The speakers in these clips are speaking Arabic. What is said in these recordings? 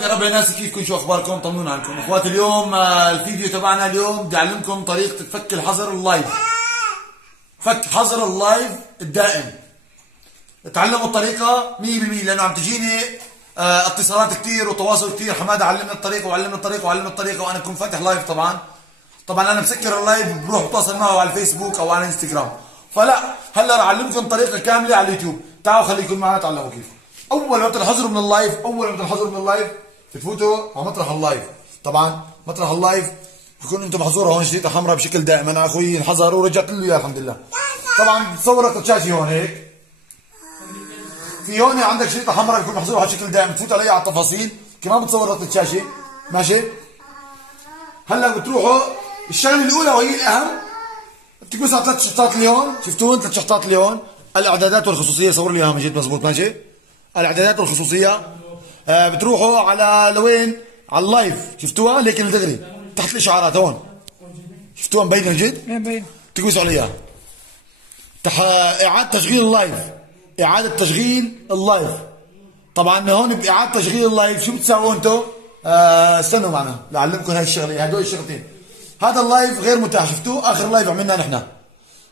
يا رب يا ناس، كيفكم؟ شو اخباركم؟ طمنونا عنكم اخواتي. اليوم الفيديو تبعنا اليوم بدي اعلمكم طريقه فك الحظر اللايف. فك حظر اللايف الدائم. تعلموا الطريقه 100% لانه عم تجيني اتصالات كثير وتواصل كثير. حماده علمنا الطريقه وعلمنا الطريقه وعلمنا الطريقه، وانا كنت فاتح لايف. طبعا انا مسكر اللايف، بروح بتواصل معه على الفيسبوك او على الانستغرام. فلا، هلا رح اعلمكم طريقه كامله على اليوتيوب. تعالوا خليكم معنا تعلموا كيف. اول ما تنحظروا من اللايف بتفوتوا على مطرح اللايف. طبعا مطرح اللايف بكون انتم محظوره هون شريطه حمراء بشكل دائم. انا اخوي انحظر ورجعت له اياه الحمد لله. طبعا بتصورك الشاشه هون هيك، في هون عندك شريطه حمراء بكون محظوره على شكل دائم، بتفوت عليها على التفاصيل كمان بتصور لك الشاشه. ماشي. هلا بتروحوا الشغله الاولى وهي الاهم، بتكبسوا على 3 شحطات اللي هون. شفتوهم 3 شحطات اللي هون؟ الاعدادات والخصوصيه. صور لي اياها مجيد مزبوط. ماشي. الاعدادات والخصوصيه. بتروحوا على لوين؟ على اللايف. شفتوها؟ لكن دغري تحت الاشعارات هون. شفتوها مبينه جد؟ مبينه. بتكبسوا عليها. اعاده تشغيل اللايف. اعاده تشغيل اللايف. طبعا هون باعاده تشغيل اللايف شو بتساووا انتم؟ استنوا معنا لأعلمكم هاي الشغله، هدول الشغلتين. هذا اللايف غير متاح. شفتوه؟ اخر لايف عملناه نحن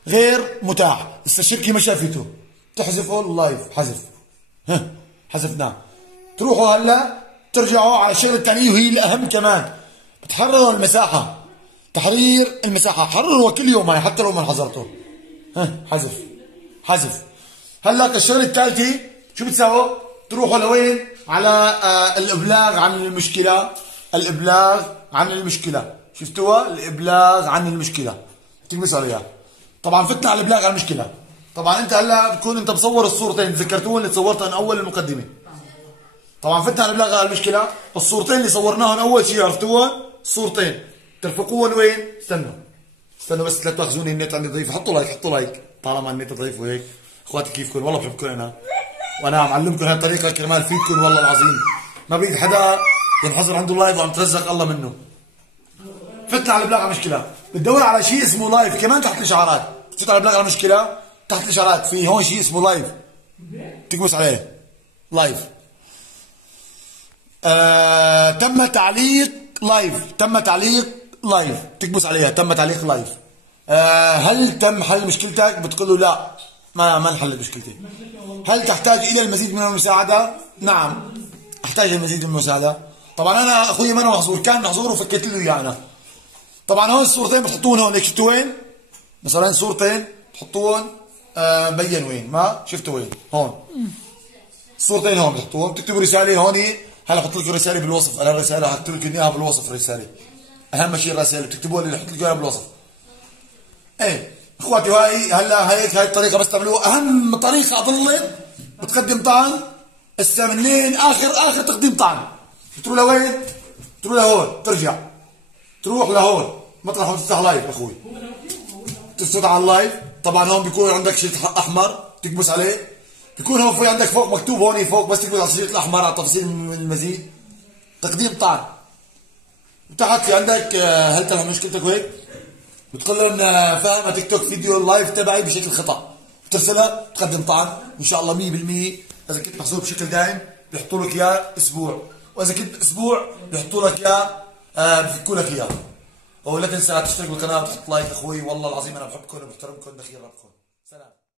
غير متاح. لسه الشركه ما شافته. تحذفوا اللايف. حذف. حذفناه. تروحوا هلا ترجعوا على الشغله الثانيه وهي الاهم كمان. بتحرروا المساحه. تحرير المساحه. حرروا كل يوم هاي حتى لو ما انحظرتوا. حذف. حذف. هلا الشغله الثالثه شو بتساووا؟ تروحوا لوين؟ على الابلاغ عن المشكله. الابلاغ عن المشكله. شفتوها؟ الابلاغ عن المشكله. تكبسوا عليها. طبعا فتنا على الابلاغ عن المشكله. طبعا انت هلا بتكون انت مصور الصورتين، تذكرتوهم اللي صورتهم اول المقدمه. طبعا فتنا على الابلاغ عن المشكله. الصورتين اللي صورناهم اول شيء عرفتوهم؟ الصورتين ترفقوهم وين؟ استنوا بس لا تاخذوني، النت عندي ضعيف. حطوا لايك طالما النت ضعيف وهيك. اخواتي كيفكم؟ والله بحبكم انا، وانا عم علمكم هاي الطريقه كرمال فيكم والله العظيم. ما بيد حدا ينحظر عنده لايف وعم ترزق الله منه. فتنا على الابلاغ على المشكله. بتدور على شيء اسمه لايف كمان تحت الاشعارات. بتفوت على الابلاغ على المشكله تحت الاشعارات، في هون شيء اسمه لايف. تكبس عليه لايف. تم تعليق لايف. تم تعليق لايف. تكبس عليها تم تعليق لايف. هل تم حل مشكلتك؟ بتقول له لا، ما انحلت مشكلتي. هل تحتاج الى المزيد من المساعده؟ نعم احتاج المزيد من المساعده. طبعا انا اخوي ما محظور، كان محظور وفكيت له اياه انا. طبعا هون الصورتين بتحطوهم هون هيك. شفتوا وين؟ مثلا صورتين بتحطوهم مبين وين؟ ما شفتوا وين؟ هون الصورتين هون بتحطوهم. بتكتبوا رساله هون. هلا بحط لكم رساله بالوصف. انا الرساله حطيت لكم اياها بالوصف. الرساله اهم شيء الرساله بتكتبوها اللي حط لكم اياها بالوصف. ايه اخواتي، وهي هلا هيك هاي الطريقه بس تعملوها. اهم طريقه اضلت بتقدم طعن هسه منين؟ اخر تقديم طعن. بتروح لوين؟ بتروح لهون. ترجع تروح لهون مطرح ما تفتح لايف اخوي. تفتح على اللايف. طبعا هون بيكون عندك شريط احمر تكبس عليه. بيكون هون في عندك فوق مكتوب هون فوق، بس تكبس على الشريط الاحمر على تفاصيل المزيد تقديم طعن. وتحت في عندك هل تلحق مشكلتك وهيك. بتقول لهم فاهم تيك توك فيديو اللايف تبعي بشكل خطا. بترسلها تقدم طعن ان شاء الله 100%. اذا كنت محظور بشكل دائم بيحطوا لك اياه اسبوع، واذا كنت اسبوع بيحطوا لك اياه بفكوا لك اياه. ولا تنسى تشترك بالقناه وتحط لايك اخوي. والله العظيم انا بحبكم وبحترمكم دخيل ربكم.